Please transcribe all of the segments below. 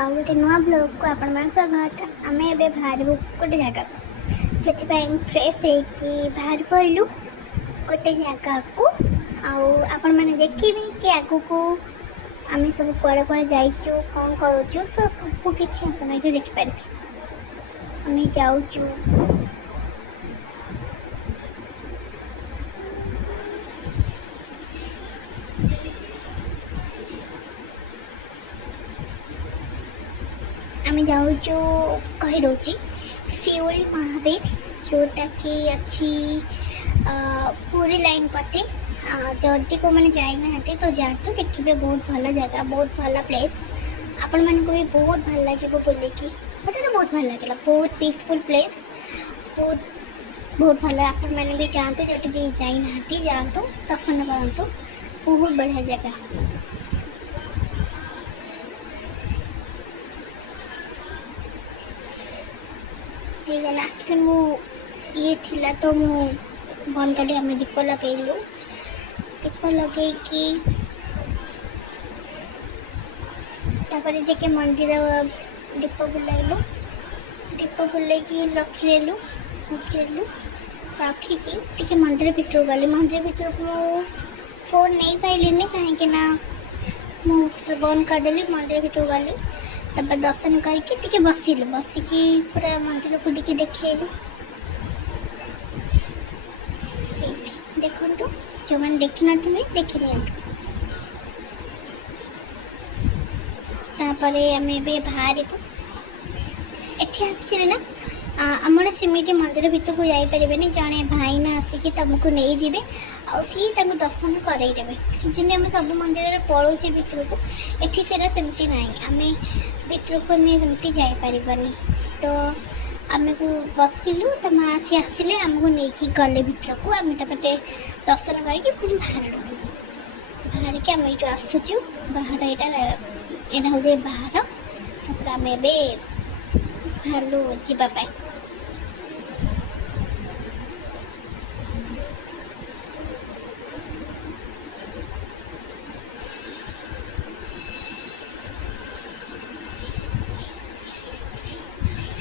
ଆଉ ଗୋଟେ ନୂଆ ବ୍ଲଗ୍କୁ ଆପଣମାନଙ୍କ ସ୍ୱାଗତ। ଆମେ ଏବେ ବାହାରିବୁ ଗୋଟେ ଜାଗାକୁ, ସେଥିପାଇଁ ଫ୍ରେଶ୍ ହେଇକି ବାହାରି ପଡ଼ିଲୁ ଗୋଟେ ଜାଗାକୁ। ଆଉ ଆପଣମାନେ ଦେଖିବେ କି ଆଗକୁ ଆମେ ସବୁ କୁଆଡ଼େ କୁଆଡ଼େ ଯାଇଛୁ, କ'ଣ କରୁଛୁ, ସବୁ କିଛି ଆପଣ ଏଠି ଦେଖିପାରିବେ। ଆମେ ଯାଉଛୁ କହିଦେଉଛି ଶିଉଳି ମହାବୀର, ଯେଉଁଟାକି ଅଛି ପୁରୀ ଲାଇନ୍ ପଟେ। ଯଦି କେଉଁମାନେ ଯାଇନାହାନ୍ତି ତ ଯାଆନ୍ତୁ, ଦେଖିବେ। ବହୁତ ଭଲ ଜାଗା, ବହୁତ ଭଲ ପ୍ଲେସ୍। ଆପଣମାନଙ୍କୁ ବି ବହୁତ ଭଲ ଲାଗିବ ବୁଲିକି। ମୋତେ ତ ବହୁତ ଭଲ ଲାଗିଲା, ବହୁତ ପିସ୍ଫୁଲ୍ ପ୍ଲେସ୍, ବହୁତ ଭଲ। ଆପଣମାନେ ବି ଯାଆନ୍ତୁ, ଯଦି ବି ଯାଇନାହାନ୍ତି ଯାଆନ୍ତୁ, ଦର୍ଶନ କରନ୍ତୁ। ବହୁତ ବଢ଼ିଆ ଜାଗା। ହେଇଗଲା ଆକ୍ଚୁଆଲି ମୁଁ ଥିଲା ତ ମୁଁ ବନ୍ଦ କଲି। ଆମେ ଦୀପ ଲଗେଇଲୁ, ଦୀପ ଲଗେଇକି ତାପରେ ଯାଇକି ମନ୍ଦିର ଦୀପ ବୁଲାଇଲୁ, ଦୀପ ବୁଲେଇକି ରଖିକି ଟିକେ ମନ୍ଦିର ଭିତରକୁ ଗଲି। ମନ୍ଦିର ଭିତରକୁ ମୁଁ ଫୋନ୍ ନେଇପାରିଲିନି, କାହିଁକି ନା ମୁଁ ବନ୍ଦ କରିଦେଲି। ମନ୍ଦିର ଭିତରକୁ ଗଲି, ତାପରେ ଦର୍ଶନ କରିକି ଟିକେ ବସିକି ପୁରା ମନ୍ଦିରକୁ ଟିକେ ଦେଖେଇଲୁ। ଦେଖନ୍ତୁ, ଯେଉଁମାନେ ଦେଖିନଥିବେ ଦେଖି ନିଅନ୍ତୁ। ତାପରେ ଆମେ ଏବେ ବାହାରିବୁ। ଏଠି ଆକ୍ଚୁଆଲି ନା ଆମର ସେମିତି ମନ୍ଦିର ଭିତରକୁ ଯାଇପାରିବେନି। ଜଣେ ଭାଇନା ଆସିକି ତୁମକୁ ନେଇଯିବେ, ଆଉ ସିଏ ତାଙ୍କୁ ଦର୍ଶନ କରେଇଦେବେ। ଯେମିତି ଆମେ ସବୁ ମନ୍ଦିରରେ ପଳାଉଛେ ଭିତରକୁ, ଏଠି ସେଇଟା ସେମିତି ନାହିଁ। ଆମେ ଭିତରକୁ ସେମିତି ଯାଇପାରିବାନି। ତ ଆମକୁ ବସିଲୁ, ତା ମା ଆସିଲେ ଆମକୁ ନେଇକି ଗଲେ ଭିତରକୁ। ଆମେ ତାପରେ ଦର୍ଶନ କରିକି ପୁଣି ବାହାରିକି ଆମେ ଏଇଠୁ ଆସୁଛୁ। ଏଇଟା ହେଉଛି ବାହାର। ତାପରେ ଆମେ ଏବେ ବାହାରିଲୁ ଯିବା ପାଇଁ।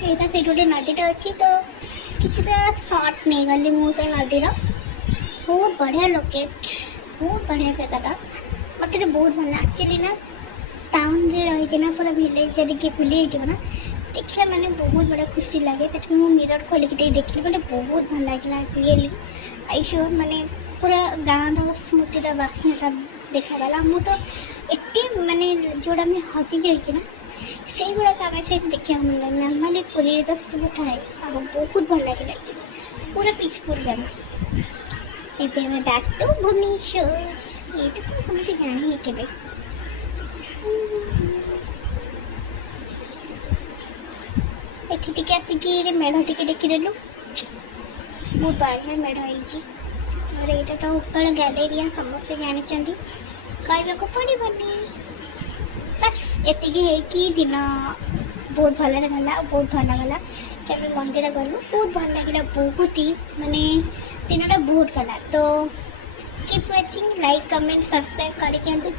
ଏଇଟା ସେଇଠି ଗୋଟେ ନଦୀଟା ଅଛି, ତ କିଛିଟା ସର୍ଟ ନେଇଗଲି ମୁଁ ସେ ନଦୀର। ବହୁତ ବଢ଼ିଆ ଲୋକେଟ୍, ବହୁତ ବଢ଼ିଆ ଜାଗାଟା। ମୋତେ ତ ବହୁତ ଭଲ। ଆକ୍ଚୁଆଲି ନା ଟାଉନ୍ରେ ରହିକିନା ପୁରା ଭିଲେଜ୍ ଯଦି କିଏ ବୁଲି ହେଇଯିବ ନା, ଦେଖିଲା ମାନେ ବହୁତ ବଢ଼ିଆ ଖୁସି ଲାଗେ। ସେଥିପାଇଁ ମୁଁ ମିରର ଖୋଲିକି ଟିକେ ଦେଖିଲି, ମୋତେ ବହୁତ ଭଲ ଲାଗିଲା। ରିଏଲି ମାନେ ପୁରା ଗାଁର ସ୍ମୃତିର ବାସ୍ନାଟା ଦେଖାଗଲା। ମୁଁ ତ ଏତେ ମାନେ ଯେଉଁଟା ଆମେ ହଜିଯାଇଛି ନା, ସେଇଗୁଡ଼ାକ ଆମେ ସେଇଠି ଦେଖିବାକୁ ମିଳିଲା। ନର୍ମାଲି ପୁରୀରେ ତ ସବୁ ଥାଏ, ଆଉ ବହୁତ ଭଲ ଲାଗିଲା। ପୁରା ପିସ୍ଫୁଲ୍ ଜାଗା। ଏବେ ଆମେ ବ୍ୟାକ୍ ଟୁ ଭୁବନେଶ୍ୱର। ଏଇଟା ତ ସମସ୍ତେ ଜାଣି ହେଇଥିବେ। ଏଠି ଟିକେ ଆସିକି ମେଢ଼ ଟିକେ ଦେଖିଦେଲୁ। ବହୁତ ବଢ଼ିଆ ମେଢ଼ ହେଇଛି। ତାପରେ ଏଇଟା ତ ଉତ୍କଳ ଗ୍ୟାଲେରିଆ, ସମସ୍ତେ ଜାଣିଛନ୍ତି, କହିବାକୁ ପଡ଼ିବନି। ବାସ୍ ଏତିକି ହେଇକି ଦିନ ବହୁତ ଭଲରେ ଗଲା, ଆଉ ବହୁତ ଭଲ ଗଲା କି ଆମେ ମନ୍ଦିର ଗଲୁ। ବହୁତ ଭଲ ଲାଗିଲା, ବହୁତ ହି ମାନେ ଦିନଟା ବହୁତ ଗଲା। ତ keep watching, like, comment, subscribe କରିଦିଅନ୍ତୁ।